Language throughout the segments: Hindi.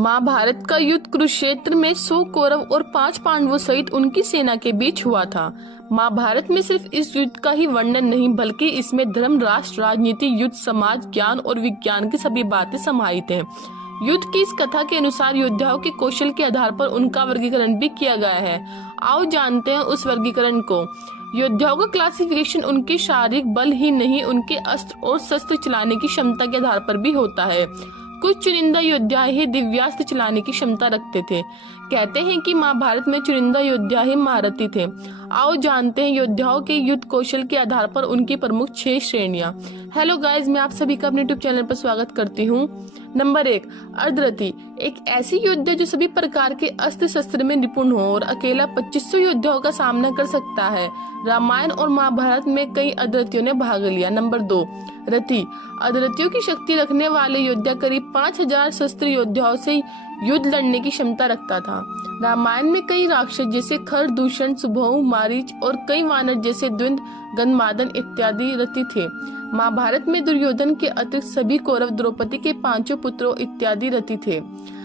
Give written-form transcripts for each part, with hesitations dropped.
महाभारत का युद्ध कुरुक्षेत्र में 100 कौरव और 5 पांडवों सहित उनकी सेना के बीच हुआ था। महाभारत में सिर्फ इस युद्ध का ही वर्णन नहीं बल्कि इसमें धर्म, राष्ट्र, राजनीति, युद्ध, समाज, ज्ञान और विज्ञान की सभी बातें समाहित हैं। युद्ध की इस कथा के अनुसार योद्धाओं के कौशल के आधार पर उनका वर्गीकरण भी किया गया है। आओ जानते हैं उस वर्गीकरण को। योद्धाओं का क्लासिफिकेशन उनके शारीरिक बल ही नहीं, उनके अस्त्र और शस्त्र चलाने की क्षमता के आधार पर भी होता है। कुछ चुनिंदा योद्धा ही दिव्यास्त्र चलाने की क्षमता रखते थे। कहते हैं कि महाभारत में चुनिंदा योद्धा ही महारथी थे। आओ जानते हैं योद्धाओं के युद्ध कौशल के आधार पर उनकी प्रमुख 6 श्रेणियां। हेलो गाइस, मैं आप सभी का अपने यूट्यूब चैनल पर स्वागत करती हूँ। नंबर 1, अर्धरथी। एक ऐसी योद्धा जो सभी प्रकार के अस्त्र शस्त्र में निपुण हो और अकेला 2500 योद्धाओं का सामना कर सकता है। रामायण और महाभारत में कई अर्धरथियों ने भाग लिया। नंबर 2, रथी। अर्धरथियों की शक्ति रखने वाले योद्धा करीब 5000 शस्त्र योद्धाओं से युद्ध लड़ने की क्षमता रखता था। रामायण में कई राक्षस जैसे खर, दूषण, सुबहु, मारीच और कई वानर जैसे द्विंद, गंधमादन इत्यादि रथी थे। महाभारत में दुर्योधन के अतिरिक्त सभी कौरव, द्रौपदी के 5 पुत्रों इत्यादि रथी थे।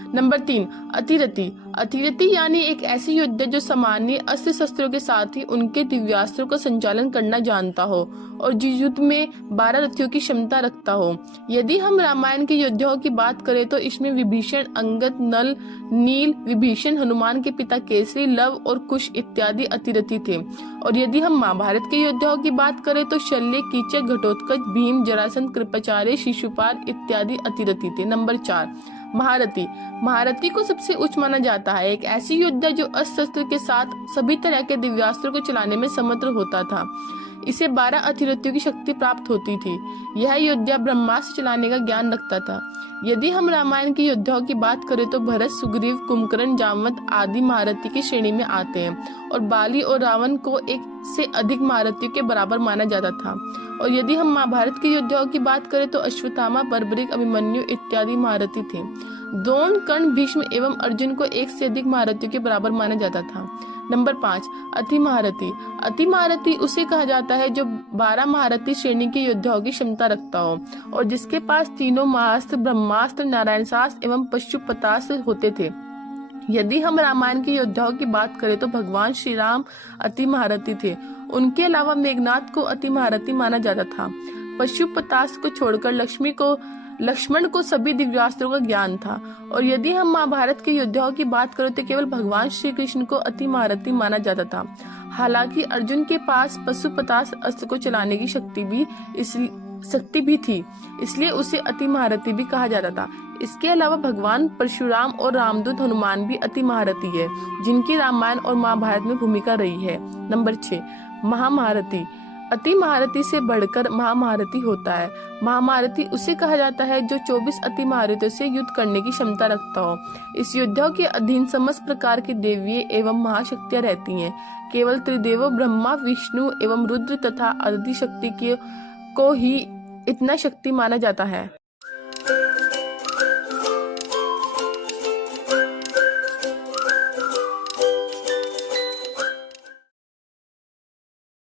नंबर 3, अतिरथी। अतिरथी यानी एक ऐसी योद्धा जो सामान्य अस्त्र शस्त्रों के साथ ही उनके दिव्यास्त्रों का संचालन करना जानता हो और जिस युद्ध में 12 रथियों की क्षमता रखता हो। यदि हम रामायण के योद्धाओं की बात करें तो इसमें विभीषण, अंगद, नल, नील, विभीषण, हनुमान के पिता केसरी, लव और कुश इत्यादि अतिरथी थे। और यदि हम महाभारत के योद्धाओं की बात करें तो शल्य, कीचक, घटोत्कच, भीम, जरासंध, कृपाचार्य, शिशुपाल इत्यादि अतिरथी थे। नंबर 4, महारथी। महारथी को सबसे उच्च माना जाता है। एक ऐसी योद्धा जो अस्त्र शस्त्र के साथ सभी तरह के दिव्यास्त्रों को चलाने में समर्थ होता था। इसे 12 अतिरथियों की शक्ति प्राप्त होती थी। यह योद्धा ब्रह्मास्त्र चलाने का ज्ञान रखता था। यदि हम रामायण के योद्धाओं की बात करें तो भरत, सुग्रीव, कुंभकर्ण, जामवंत आदि महारथी की श्रेणी में आते हैं और बाली और रावण को एक से अधिक महारथियों के बराबर माना जाता था। और यदि हम महाभारत के योद्धाओं की बात करें तो अश्वत्थामा, बर्बरीक, अभिमन्यु इत्यादि महारथी थे। द्रोण, कर्ण, भीष्म एवं अर्जुन को एक से अधिक महारथियों के बराबर माना जाता था। नंबर 5, अति महारथी। अति महारथी उसे कहा जाता है जो 12 महारथी श्रेणी के योद्धाओं की क्षमता रखता हो और जिसके पास तीनों महास्त्र, ब्रह्मास्त्र, नारायणास्त्र एवं पशुपतास्त्र होते थे। यदि हम रामायण के योद्धाओं की बात करें तो भगवान श्री राम अति महारथी थे। उनके अलावा मेघनाथ को अति महारथी माना जाता था। पशुपतास्त्र को छोड़कर लक्ष्मण को सभी दिव्यास्त्रों का ज्ञान था। और यदि हम महाभारत के योद्धाओं की बात करें तो केवल भगवान श्री कृष्ण को अति महारथी माना जाता था। हालांकि अर्जुन के पास पशुपतास्त्र अस्त्र को चलाने की शक्ति भी थी, इसलिए उसे अति महारथी भी कहा जाता था। इसके अलावा भगवान परशुराम और रामदूत हनुमान भी अति महारथी है, जिनकी रामायण और महाभारत में भूमिका रही है। नंबर 6, महामहारथी। अति महारथी से बढ़कर महामहारथी होता है। महामहारथी उसे कहा जाता है जो 24 अति महारथियों से युद्ध करने की क्षमता रखता हो। इस योद्धाओं के अधीन समस्त प्रकार की देवीय एवं महाशक्तियां रहती हैं। केवल त्रिदेवों ब्रह्मा, विष्णु एवं रुद्र तथा आदिशक्ति को ही इतना शक्ति माना जाता है।